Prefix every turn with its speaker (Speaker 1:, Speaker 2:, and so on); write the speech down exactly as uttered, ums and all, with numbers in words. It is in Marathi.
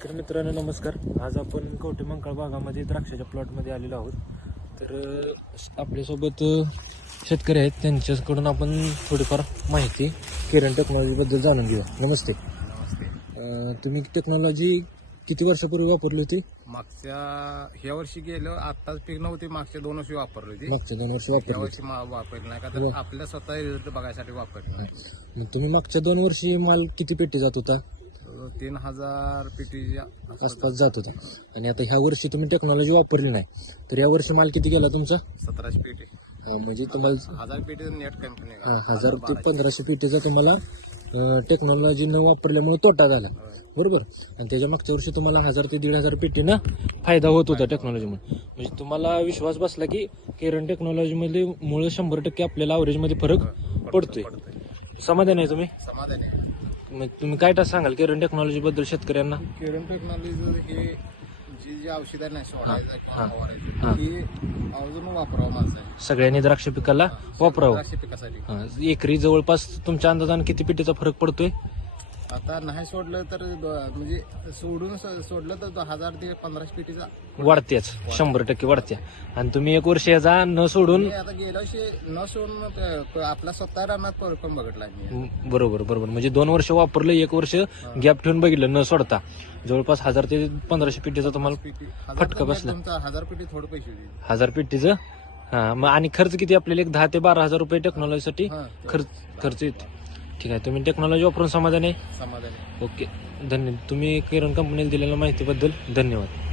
Speaker 1: शेतकरी मित्रांनो नमस्कार. आज आपण कवठे मंकाळ भागामध्ये द्राक्षाच्या प्लॉटमध्ये आलेलो आहोत. तर अ, आपल्यासोबत अ, शेतकरी आहेत, त्यांच्याकडून आपण थोडीफार माहिती किरण टेक्नॉलॉजीबद्दल जाणून घेऊया. नमस्ते.
Speaker 2: नमस्ते.
Speaker 1: अ, तुम्ही टेक्नॉलॉजी किती वर्षापूर्वी वापरली होती?
Speaker 2: मागच्या ह्या वर्षी गेलो आत्ताच पीक नव्हती, मागच्या दोन वर्षी वापरली होती.
Speaker 1: मागच्या दोन वर्षी
Speaker 2: या
Speaker 1: वापरली होती.
Speaker 2: वर्षी मा- वापरली नाही का तर आपल्या स्वतः रिझल्ट बघायसाठी वापरली नाही.
Speaker 1: मग तुम्ही मागच्या दोन वर्षी माल किती पेटी जात होता?
Speaker 2: तर तीन हजार पेटीच्या
Speaker 1: आसपास जात होता. आणि आता ह्या वर्षी तुम्ही टेक्नॉलॉजी वापरली नाही, तर या वर्षी माल किती गेला तुमचा?
Speaker 2: सतराशे पेटी.
Speaker 1: हा, म्हणजे तुम्हाला
Speaker 2: हजार पेटीचं नेट कंपनी
Speaker 1: हा, हजार ते पंधराशे पेटीचा तुम्हाला टेक्नॉलॉजी न वापरल्यामुळे तोटा झाला, बरोबर. आणि त्याच्या मागच्या वर्षी तुम्हाला हजार ते दीड हजार पेटीनं फायदा होत होता टेक्नॉलॉजीमुळे. म्हणजे तुम्हाला विश्वास बसला की किरण टेक्नॉलॉजीमध्ये मुळे शंभर टक्के आपल्याला अवरेजमध्ये फरक पडतोय. समाधान आहे तुम्ही?
Speaker 2: समाधान आहे.
Speaker 1: मग तुम्ही काय टाक सांगाल किरण टेक्नॉलॉजी बद्दल शेतकऱ्यांना?
Speaker 2: किरण टेक्नॉलॉजी हे जी जी औषध आहे ना सोडायचं किंवा
Speaker 1: हा.
Speaker 2: फवारायचं ही अजून वापरावं माणसाने
Speaker 1: सगळ्यांनी द्राक्ष पिकाला वापरावं.
Speaker 2: द्राक्ष पिकासाठी.
Speaker 1: हा, एकरी जवळपास तुमच्या अंदाजाने किती पेटीचा फरक पडतोय?
Speaker 2: आता नाही सोडलं तर द- म्हणजे सोडून स- सोडलं तर द- हजार ते पंधराशे पेटीचा
Speaker 1: वाढत्याच, शंभर टक्के वाढत्या. आणि तुम्ही एक वर्ष याचा न सोडून
Speaker 2: मी आता गेल्या वर्षी न सोडून प- प- आपला स्वतः रानात परकम बघितला मी.
Speaker 1: बरोबर बरोबर म्हणजे दोन वर्ष वापरलं, एक वर्ष गॅप ठेवून बघितलं न सोडता, जवळपास हजार ते पंधराशे पेटीचा तुम्हाला
Speaker 2: पेटी
Speaker 1: फटका
Speaker 2: हजार
Speaker 1: बसला.
Speaker 2: तुमचा हजार पेटी थोडं पैसे होईल.
Speaker 1: हजार पेटीचं. हा, मग आणि खर्च किती आपल्याला? एक दहा ते बारा हजार रुपये टेक्नॉलॉजीसाठी
Speaker 2: हा,
Speaker 1: खर्च खर्च येतो. ठीक आहे, तुम्ही टेक्नॉलॉजी वापरून समाधान आहे?
Speaker 2: समाधान आहे.
Speaker 1: ओके, धन्यवाद. तुम्ही किरण कंपनीला दिलेल्या माहितीबद्दल धन्यवाद.